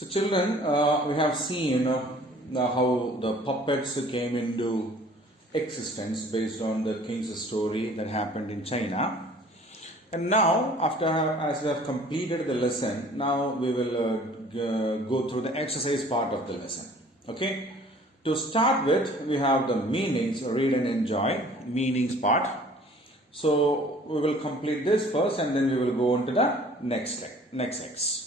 So children, we have seen how the puppets came into existence based on the king's story that happened in China. And now, as we have completed the lesson, now we will go through the exercise part of the lesson. Okay? To start with, we have the meanings, read and enjoy, meanings part. So we will complete this first and then we will go on to the next X.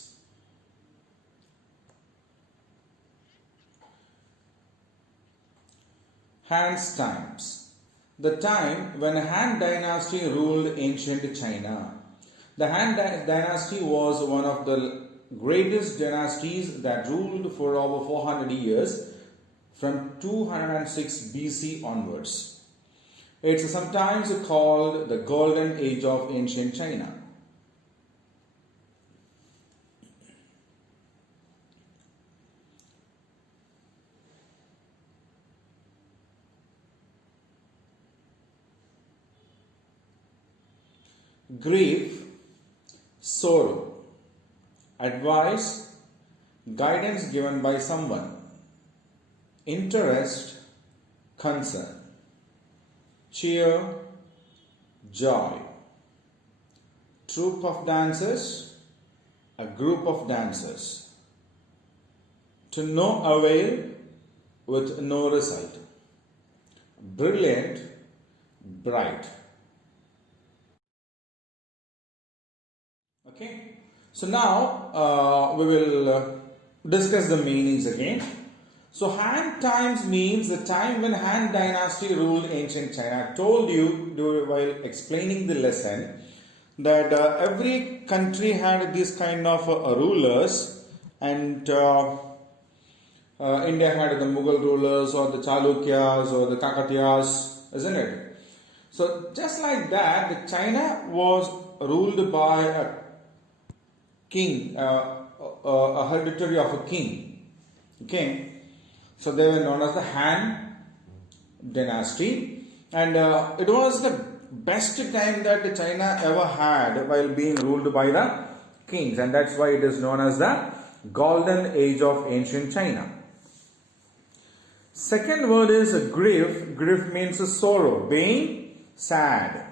Han's times. The time when Han dynasty ruled ancient China. The Han dynasty was one of the greatest dynasties that ruled for over 400 years from 206 BC onwards. It's sometimes called the Golden Age of ancient China. Grief, sorrow, advice, guidance given by someone, interest, concern, cheer, joy, troop of dancers, a group of dancers, to no avail with no result, brilliant, bright. Okay, so now we will discuss the meanings again. So Han times means the time when Han dynasty ruled ancient China. I told you while explaining the lesson that every country had these kind of rulers, and India had the Mughal rulers or the Chalukyas or the Kakatiyas, isn't it? So just like that, China was ruled by a king, a hereditary of a king. Okay, so they were known as the Han dynasty, and it was the best time that China ever had while being ruled by the kings, and that's why it is known as the Golden Age of ancient China. Second word is grief. Grief means sorrow, being sad.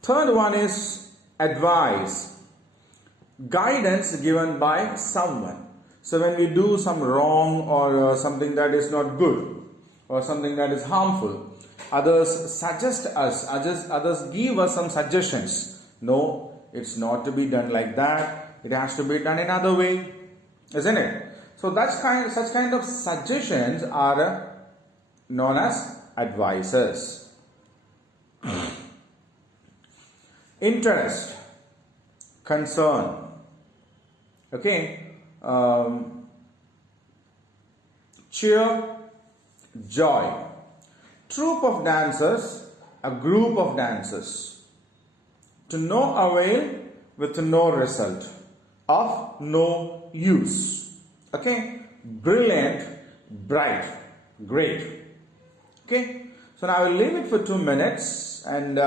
Third one is advice, guidance given by someone. So when we do some wrong or something that is not good or something that is harmful, others suggest us, others give us some suggestions. No, it's not to be done like that. It has to be done another way, isn't it? So such kind of suggestions are known as advices. Interest, concern. Okay. Cheer, joy. Troop of dancers, a group of dancers. To no avail with no result, of no use. Okay, brilliant, bright, great. Okay, so now I will leave it for 2 minutes and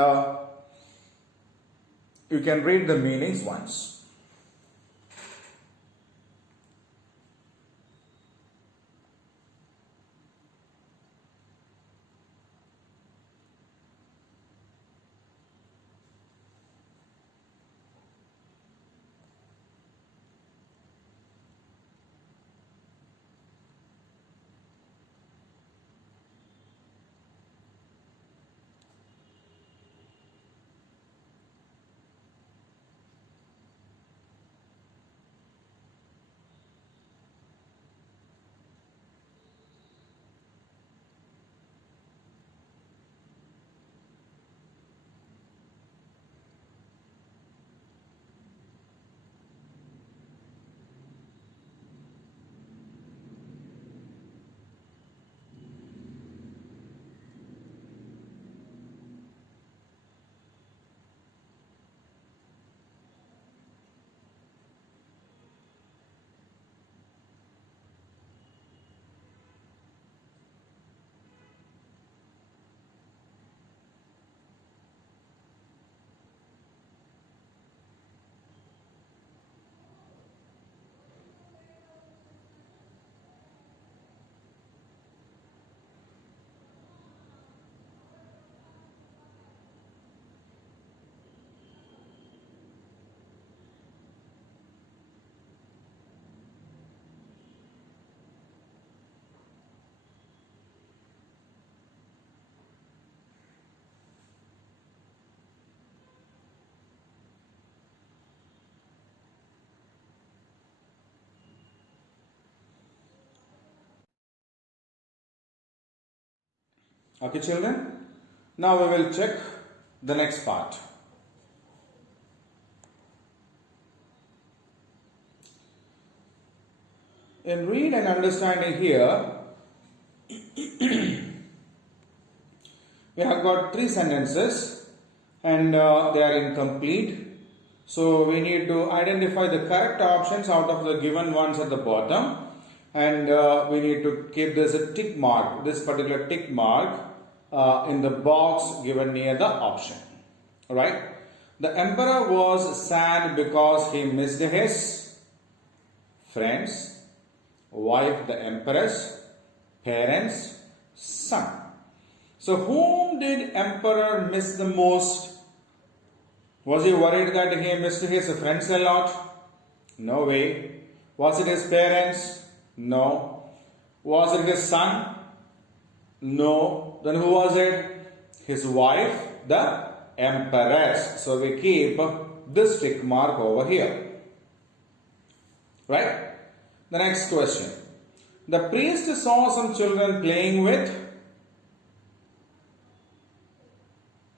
you can read the meanings once. Okay, children? Now we will check the next part. In read and understanding here, we have got 3 sentences and they are incomplete. So we need to identify the correct options out of the given ones at the bottom, and we need to keep this a tick mark, this particular tick mark in the box given near the option. Alright. The emperor was sad because he missed his friends, wife the empress, parents, son. So whom did emperor miss the most? Was he worried that he missed his friends a lot? No way. Was it his parents? No. Was it his son? No. Then who was it? His wife, the empress. So we keep this tick mark over here. Right? The next question. The priest saw some children playing with.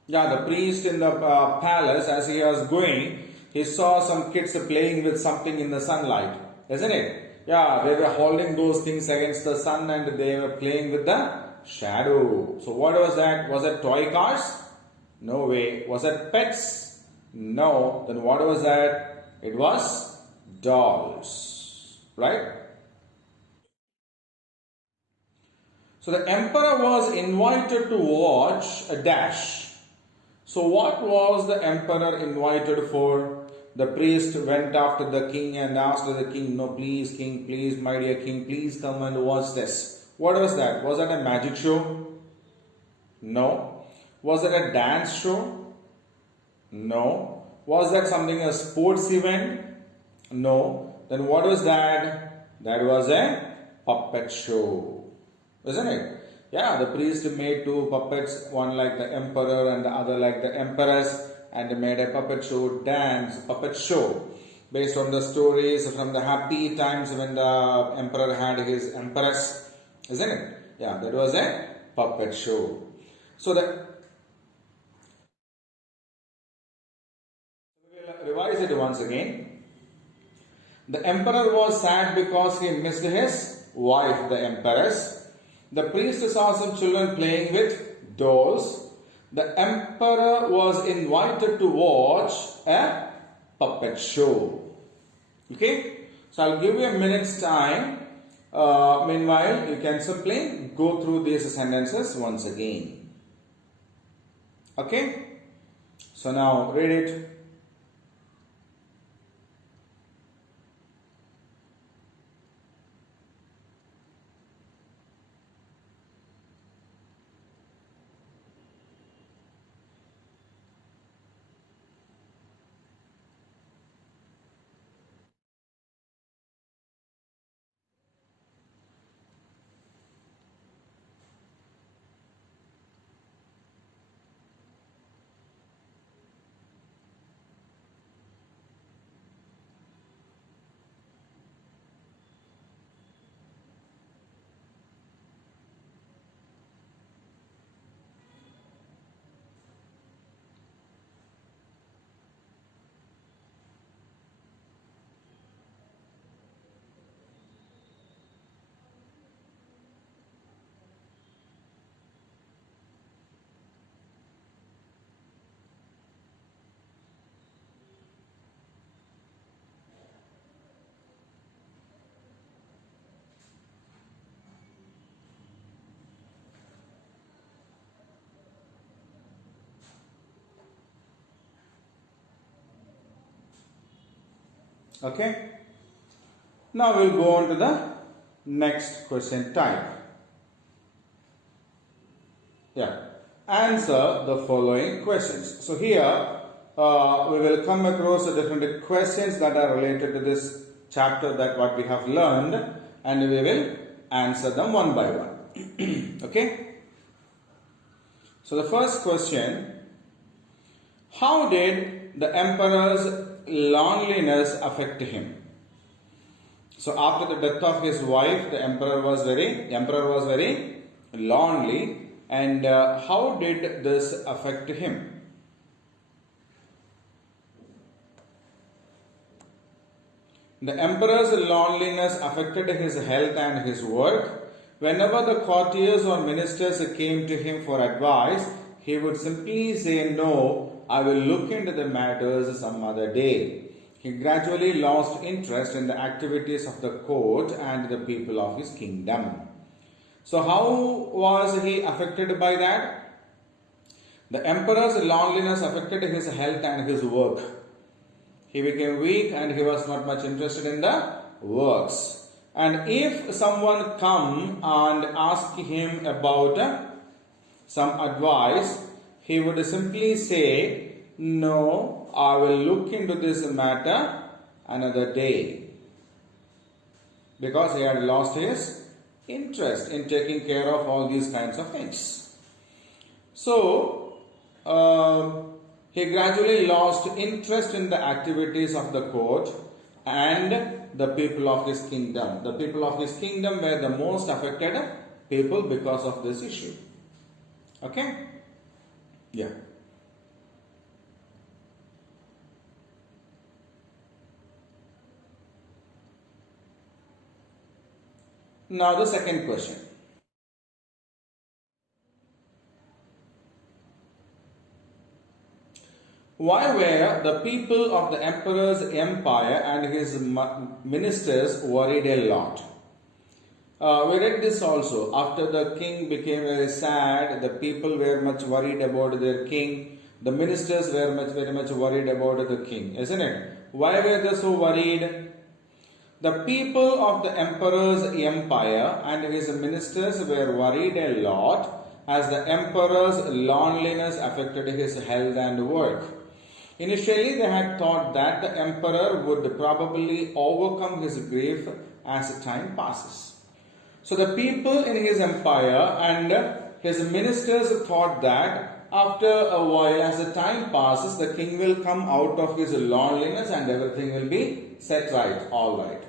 Yeah, the priest in the palace, as he was going, he saw some kids playing with something in the sunlight, isn't it? Yeah, they were holding those things against the sun and they were playing with the shadow. So what was that? Was it toy cars? No way. Was it pets? No. Then what was that? It was dolls. Right? So the emperor was invited to watch a dash. So what was the emperor invited for? The priest went after the king and asked the king, no, please, king, please, my dear king, please come and watch this. What was that? Was that a magic show? No. Was it a dance show? No. Was that something, a sports event? No. Then what was that? That was a puppet show. Isn't it? Yeah, the priest made 2 puppets, one like the emperor and the other like the empress, and made a puppet show, puppet show, based on the stories from the happy times when the emperor had his empress, isn't it? Yeah, that was a puppet show. So we'll revise it once again. The emperor was sad because he missed his wife, the empress. The priest saw some children playing with dolls. The emperor was invited to watch a puppet show. Okay? So I'll give you a minute's time. Meanwhile, you can simply go through these sentences once again. Okay? So now read it. Okay. Now we'll go on to the next question type. Yeah. Answer the following questions. So here we will come across the different questions that are related to this chapter, that what we have learned, and we will answer them one by one. Okay. So the first question: how did the emperor's loneliness affect him? So after the death of his wife, the emperor was very lonely. and how did this affect him? The emperor's loneliness affected his health and his work. Whenever the courtiers or ministers came to him for advice, he would simply say, "No, I will look into the matters some other day." He gradually lost interest in the activities of the court and the people of his kingdom. So how was he affected by that? The emperor's loneliness affected his health and his work. He became weak and he was not much interested in the works. And if someone come and ask him about some advice, he would simply say, "No, I will look into this matter another day." Because he had lost his interest in taking care of all these kinds of things. So, he gradually lost interest in the activities of the court and the people of his kingdom. The people of his kingdom were the most affected people because of this issue. Okay? Yeah. Now the second question. Why were the people of the emperor's empire and his ministers worried a lot? We read this also. After the king became very sad, the people were much worried about their king. The ministers were very much worried about the king, isn't it? Why were they so worried? The people of the emperor's empire and his ministers were worried a lot as the emperor's loneliness affected his health and work. Initially, they had thought that the emperor would probably overcome his grief as time passes. So the people in his empire and his ministers thought that after a while, as the time passes, the king will come out of his loneliness and everything will be set right, all right.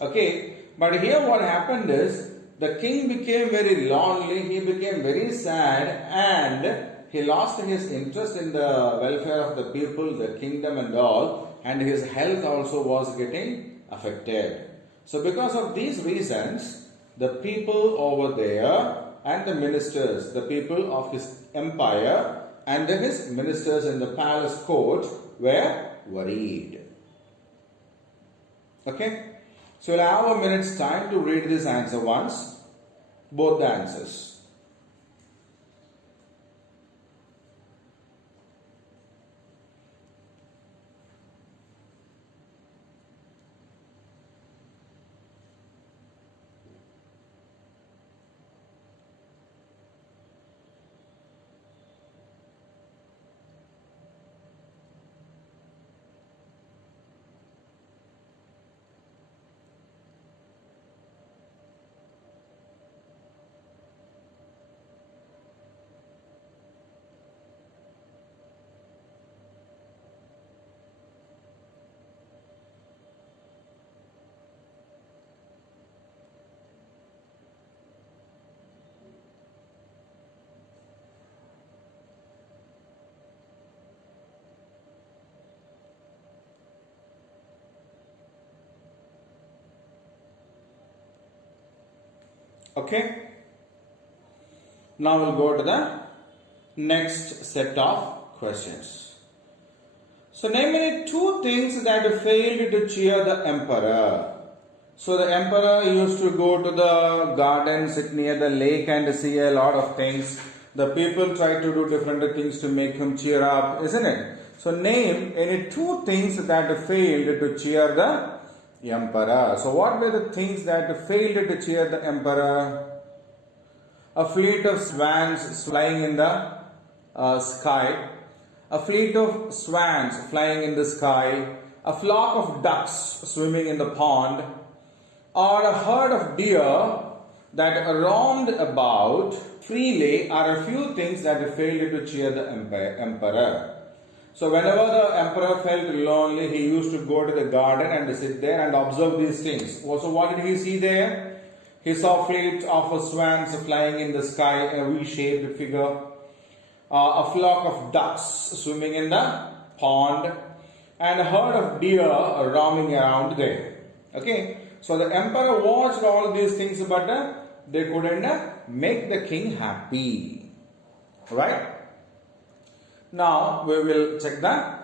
Okay, but here what happened is, the king became very lonely, he became very sad, and he lost his interest in the welfare of the people, the kingdom and all, and his health also was getting affected. So because of these reasons, the people over there and the ministers, the people of his empire and his ministers in the palace court were worried. Okay? So we'll have a minute's time to read this answer once, both the answers. Okay. Now we'll go to the next set of questions. So name me two things that failed to cheer the emperor. So the emperor used to go to the garden, sit near the lake and see a lot of things. The people tried to do different things to make him cheer up, isn't it? So name any two things that failed to cheer the emperor. So what were the things that failed to cheer the emperor? A fleet of swans flying in the sky, a fleet of swans flying in the sky, a flock of ducks swimming in the pond, or a herd of deer that roamed about freely are a few things that failed to cheer the emperor. So whenever the emperor felt lonely, he used to go to the garden and sit there and observe these things. Also, what did he see there? He saw fleet of swans flying in the sky, a V-shaped figure, a flock of ducks swimming in the pond, and a herd of deer roaming around there. Okay, so the emperor watched all these things, but they couldn't make the king happy. Right? Now we will check the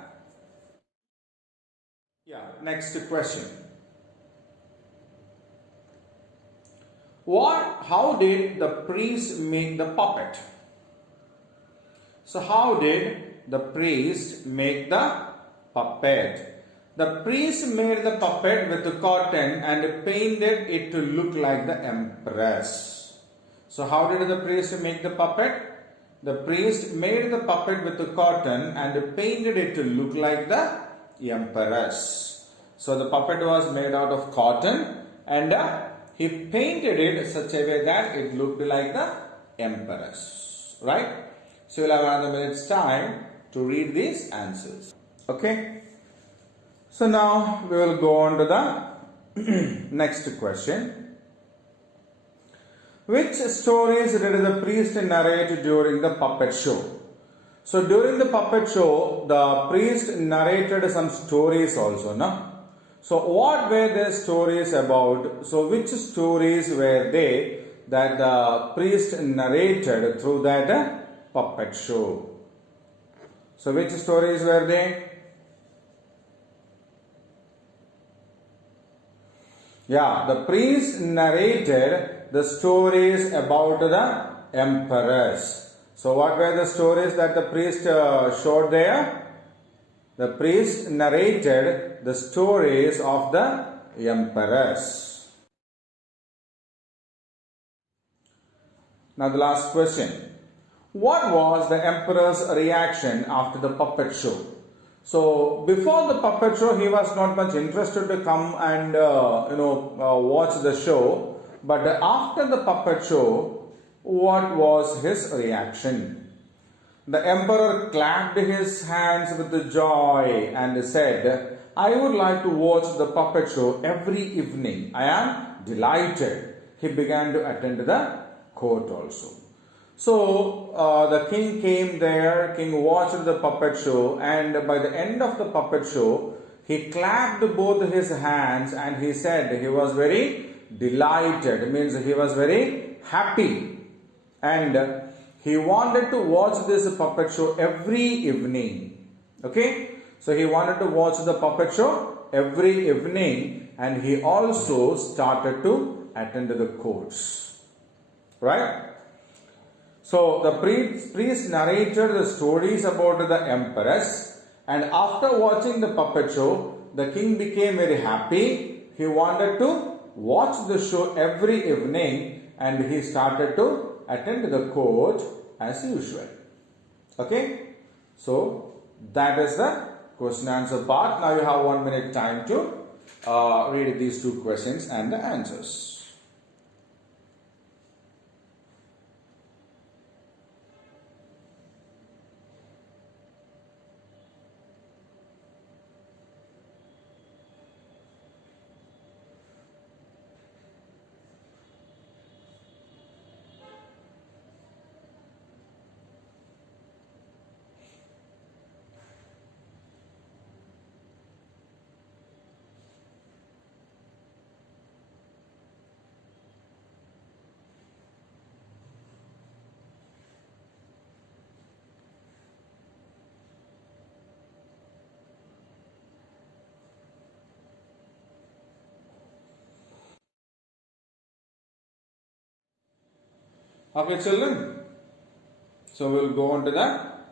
next question. How did the priest make the puppet? So how did the priest make the puppet? The priest made the puppet with the cotton and painted it to look like the empress. So how did the priest make the puppet? The priest made the puppet with the cotton and painted it to look like the empress. So the puppet was made out of cotton and he painted it such a way that it looked like the empress. Right? So you'll have another minute's time to read these answers. Okay? So now we will go on to the next question. Which stories did the priest narrate during the puppet show? So during the puppet show, the priest narrated some stories also, no? So what were the stories about? So which stories were they that the priest narrated through that puppet show? So which stories were they? Yeah, the priest narrated the stories about the emperors. So what were the stories that the priest showed there? The priest narrated the stories of the emperors. Now the last question. What was the emperor's reaction after the puppet show? So before the puppet show, he was not much interested to come and watch the show. But after the puppet show, what was his reaction? The emperor clapped his hands with the joy and said, "I would like to watch the puppet show every evening. I am delighted." He began to attend the court also. So the king came there, king watched the puppet show, and by the end of the puppet show, he clapped both his hands and he said he was very delighted. It means he was very happy. And he wanted to watch this puppet show every evening. Okay? So he wanted to watch the puppet show every evening, and he also started to attend the courts. Right? So the priest narrated the stories about the empress, and after watching the puppet show, the king became very happy. He wanted to watch the show every evening, and he started to attend the court as usual. Okay? So that is the question answer part. Now you have 1 minute time to read these two questions and the answers. Okay, children. So we'll go on to the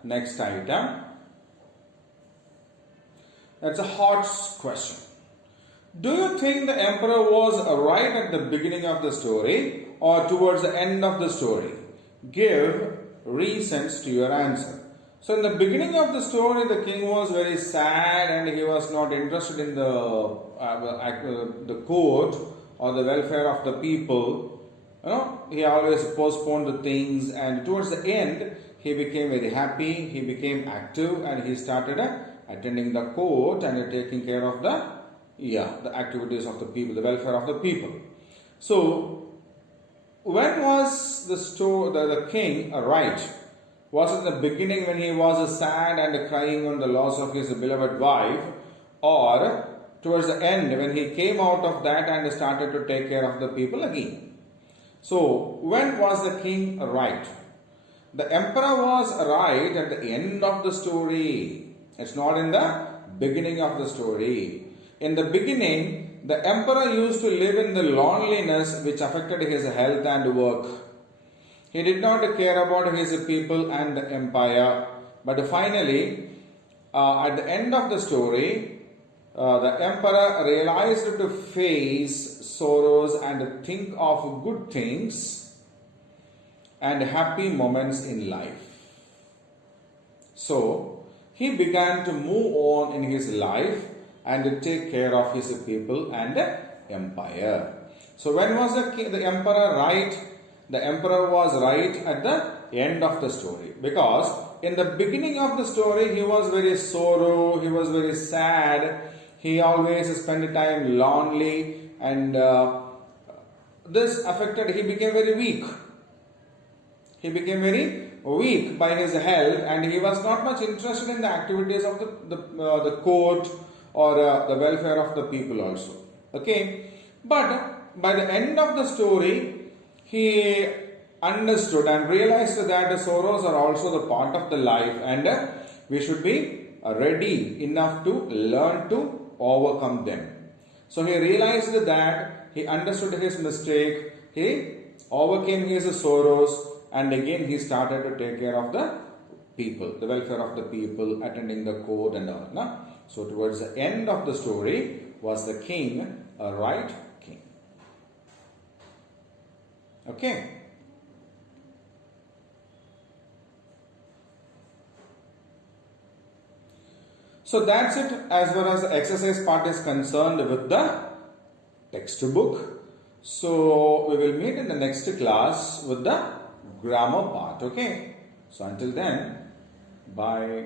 next item. That's a hot question. Do you think the emperor was right at the beginning of the story or towards the end of the story? Give reasons to your answer. So in the beginning of the story, the king was very sad and he was not interested in the court or the welfare of the people. He always postponed the things, and towards the end, he became very happy, he became active, and he started attending the court and taking care of the activities of the people, the welfare of the people. So when was the king right? Was it in the beginning when he was sad and crying on the loss of his beloved wife, or towards the end when he came out of that and started to take care of the people again? So, when was the king right? The emperor was right at the end of the story. It's not in the beginning of the story. In the beginning, the emperor used to live in the loneliness which affected his health and work. He did not care about his people and the empire. But finally, at the end of the story, the emperor realized to face sorrows and think of good things and happy moments in life. So, he began to move on in his life and take care of his people and the empire. So, when was the emperor right? The emperor was right at the end of the story, because in the beginning of the story he was very sorrow, he was very sad, he always spent time lonely, and this affected, he became very weak. He became very weak by his health, and he was not much interested in the activities of the court or the welfare of the people also. Okay, but by the end of the story, he understood and realized that the sorrows are also the part of the life, and we should be ready enough to learn to overcome them. So he realized that, he understood his mistake, he overcame his sorrows, and again he started to take care of the people, the welfare of the people, attending the court and all. No? So towards the end of the story, was the king a right king? Okay. So that's it as far as the exercise part is concerned with the textbook. So we will meet in the next class with the grammar part. Okay. So until then, bye.